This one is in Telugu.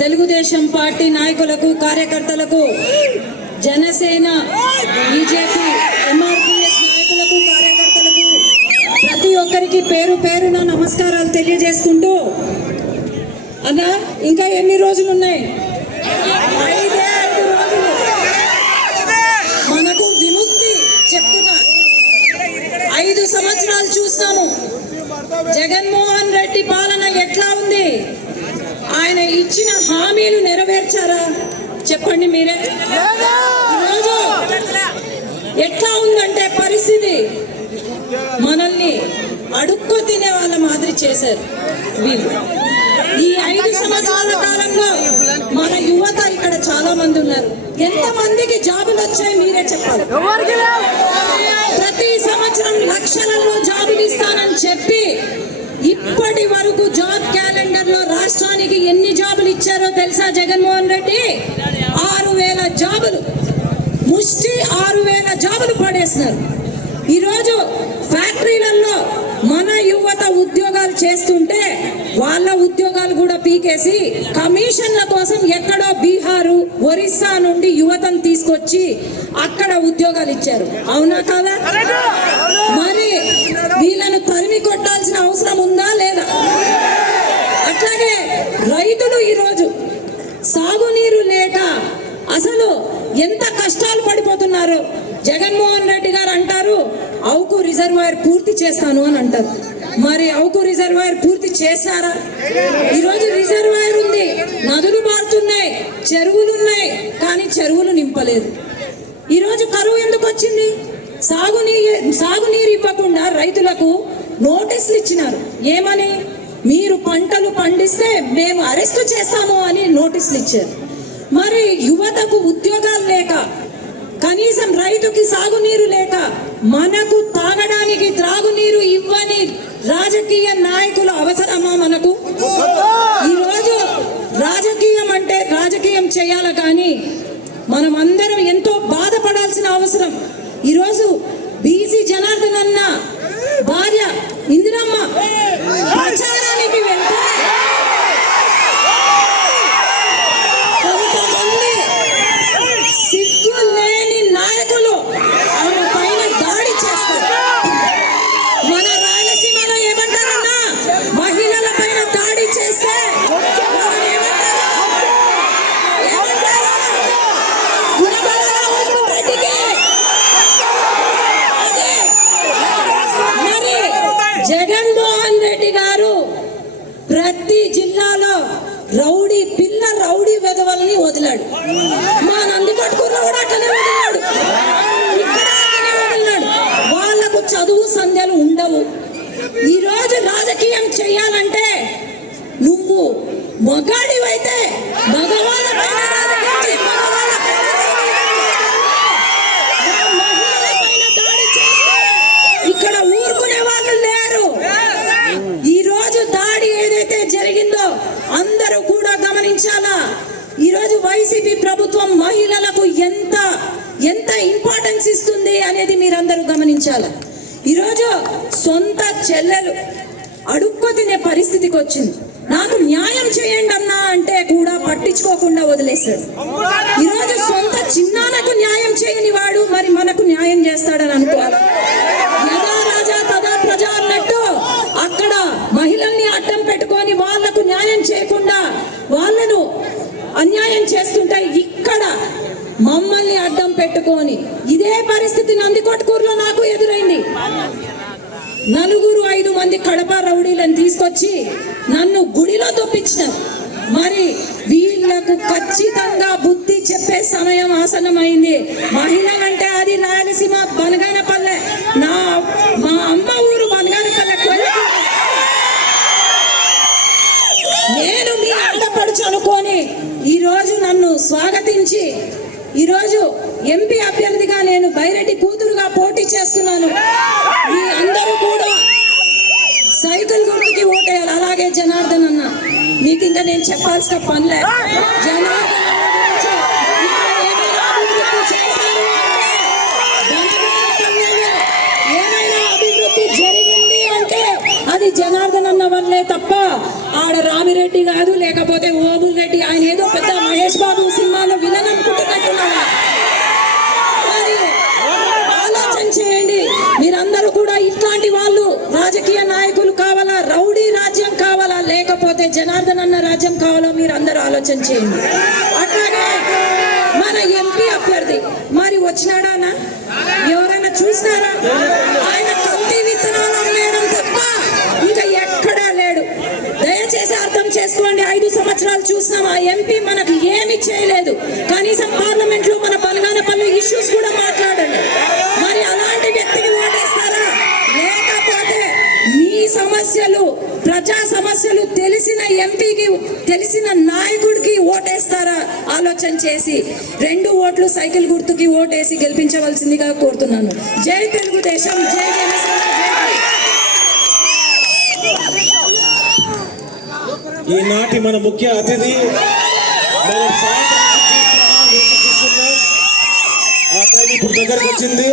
తెలుగుదేశం పార్టీ నాయకులకు కార్యకర్తలకు జనసేన బీజేపీ ఎంఆర్పీఎస్ నాయకులకు కార్యకర్తలకు ప్రతి ఒక్కరికి పేరు పేరున నమస్కారాలు తెలియజేసుకుంటూ అన్న ఇంకా ఎన్ని రోజులు ఉన్నాయి? 5 రోజులు మనకు విముక్తి చెప్తున్నా. 5 సంవత్సరాలు చూసినాము. జగన్మోహన్ రెడ్డి పాలన ఎట్లా ఉంది? ఆయన ఇచ్చిన హామీలు నెరవేర్చారా? చెప్పండి మీరే. ఈరోజు ఎట్లా ఉందంటే పరిస్థితి, మనల్ని అడుక్కు తినే వాళ్ళ మాదిరి చేశారు వీళ్ళు. ఈ 5 సంవత్సరాల కాలంలో మన యువత ఇక్కడ చాలా మంది ఉన్నారు. ఎంత మందికి జాబులు వచ్చాయి మీరే చెప్పాలి. ప్రతి సంవత్సరం లక్షలలో జాబులు ఇస్తానని చెప్పి ఇప్పటి వరకు జాబ్ క్యాలెండర్ లో రాష్ట్రానికి ఎన్ని జాబులు ఇచ్చారో తెలుసా? జగన్మోహన్ రెడ్డి 6,000 జాబులు, ముష్టి 6,000 జాబులు పడేస్తున్నారు. ఈరోజు ఫ్యాక్టరీలలో మన యువత ఉద్యోగాలు చేస్తుంటే వాళ్ళ ఉద్యోగాలు కూడా పీకేసి కమిషన్ల కోసం ఎక్కడో బీహారు, ఒరిస్సా నుండి యువతను తీసుకొచ్చి అక్కడ ఉద్యోగాలు ఇచ్చారు. అవునా కాదా? మరి వీళ్ళను తరిమి కొట్టాల్సిన అవసరం ఉందా లేదా? అట్లాగే రైతులు ఈరోజు సాగునీరు లేక అసలు ఎంత కష్టాలు పడిపోతున్నారు. జగన్మోహన్ రెడ్డి గారు అంటారు అవుకు రిజర్వాయర్ పూర్తి చేస్తాను అని అంటారు. మరి అవుకు రిజర్వాయర్ పూర్తి చేశారా? ఈరోజు రిజర్వాయర్ ఉంది, నదులు పారుతున్నాయి, చెరువులు ఉన్నాయి, కానీ చెరువులు నింపలేదు. ఈరోజు కరువు ఎందుకు వచ్చింది? సాగునీరు ఇవ్వకుండా రైతులకు నోటీసులు ఇచ్చినారు. ఏమని? మీరు పంటలు పండిస్తే మేము అరెస్టు చేస్తాము అని నోటీసులు ఇచ్చారు. మరి యువతకు ఉద్యోగాలు లేక, కనీసం రైతుకి సాగునీరు లేక, మనకు తాగడానికి త్రాగునీరు ఇవ్వని రాజకీయ నాయకులు అవసరమా మనకు? ఈరోజు రాజకీయం అంటే రాజకీయం చేయాలి, కానీ మనం అందరం ఎంతో బాధపడాల్సిన అవసరం. ఈరోజు బీసీ జనార్దన్ అన్న భార్య ఇందిరమ్మ ప్రచారానికి వెళ్తే కొంతమంది సిగ్గు లేని నాయకులు ఆమె పైన దాడి చేస్తారు. మన రాయలసీమలో ఏమంటారన్నా, మహిళల పైన దాడి చేస్తే జగన్మోహన్ రెడ్డి గారు ప్రతి జిల్లాలో రౌడీ వెధవల్ని వదిలాడు. మా నందికొట్కూరులో కూడా అట్లనే వదిలాడు, ఇక్కడ అట్లనే వదిలాడు. వాళ్లకు చదువు సంధ్యలు ఉండవు. ఈరోజు రాజకీయం చేయాలంటే నువ్వు మగాడివైతే మగవాళ్ళ పైన రాజకీయం చేయి, మహిళల పైన దాడి చేస్తే ఇక్కడ ఊరుకునే వాళ్ళు లేరు. ఈరోజు దాడి ఏదైతే జరిగిందో అందరూ కూడా గమనించాలా. ఈరోజు వైసీపీ ప్రభుత్వం మహిళలకు ఎంత ఇంపార్టెన్స్ ఇస్తుంది అనేది మీరందరూ గమనించాలి. ఈరోజు సొంత చెల్లెలు అడుక్కు తినే పరిస్థితికి వచ్చింది. నాకు న్యాయం చేయండి అన్నా అంటే కూడా పట్టించుకోకుండా వదిలేశాడు. ఈరోజు సొంత చిన్నానకు న్యాయం చేయని వాడు మరి మనకు న్యాయం చేస్తాడని అనుకోవాలి. యదా రాజా తదా ప్రజ అన్నట్టు అక్కడ మహిళల్ని అడ్డం పెట్టుకొని వాళ్లకు న్యాయం చేయకుండా వాళ్ళను అన్యాయం చేస్తుంటే ఇక్కడ మమ్మల్ని అడ్డం పెట్టుకొని ఇదే పరిస్థితి నందికొట్కూరులో నాకు ఎదురైంది. 4-5 మంది కడప రౌడీలను తీసుకొచ్చి నన్ను గుడిలో తొప్పించినారు. మరి వీళ్లకు ఖచ్చితంగా బుద్ధి చెప్పే సమయం ఆసన్నమైంది. మహిళలంటే అది రాయలసీమ బనగానపల్లె, మా అమ్మ ఊరు బనగానపల్లె. నేను మీ ఆడపడుచు అనుకొని ఈరోజు నన్ను స్వాగతించి ఈరోజు ఎంపీ అభ్యర్థిగా నేను బైరెడ్డి కూతురుగా పోటీ చేస్తున్నాను. మీ అందరూ కూడా సైకిల్ గుర్తుకి ఓటేయాలి. అలాగే జనార్దన్ అన్న, మీకు ఇంకా నేను చెప్పాల్సిన పనిలే. జనార్దన్ ఏమైనా అభివృద్ధి జరిగింది అంటే అది జనార్దన్ అన్న వల్లే తప్ప ఆడ రామిరెడ్డి కాదు, లేకపోతే ఓబుల్ రెడ్డి ఆయన జనార్దన్ అన్న రాజ్యం కావాలో మీరు అందరూ ఆలోచన చేయండి. అట్లాగే మన ఎంపీ అభ్యర్థి మరి వచ్చినాడా అన్న? ఎవరైనా చూసినారా? ఆయన కల్తీ విత్తనాలు వేయడం తప్ప ఇంకా ఎక్కడా లేడు. దయచేసి అర్థం చేసుకోండి. 5 సంవత్సరాలు చూసినాం, ఆ ఎంపీ మనకు ఏమి చేయలేదు. కనీసం పార్లమెంట్ లో మన బనగానపల్లి ఇష్యూస్ కూడా మాట్లాడండి. మరి అలాంటి వ్యక్తికి ఓటేస్తారా? లేకపోతే మీ సమస్యలు, ప్రజా సమస్యలు తెలిసిన ఎంపీకి, తెలిసిన నాయకుడికి ఓటేస్తారా? ఆలోచన చేసి 2 ఓట్లు సైకిల్ గుర్తుకి ఓటేసి గెలిపించవలసిందిగా కోరుతున్నాను. జై తెలుగుదేశం, జై జనసేన. ఈనాటి మన ముఖ్య అతిథి ఆ టైం ఇప్పుడు దగ్గరకు వచ్చింది.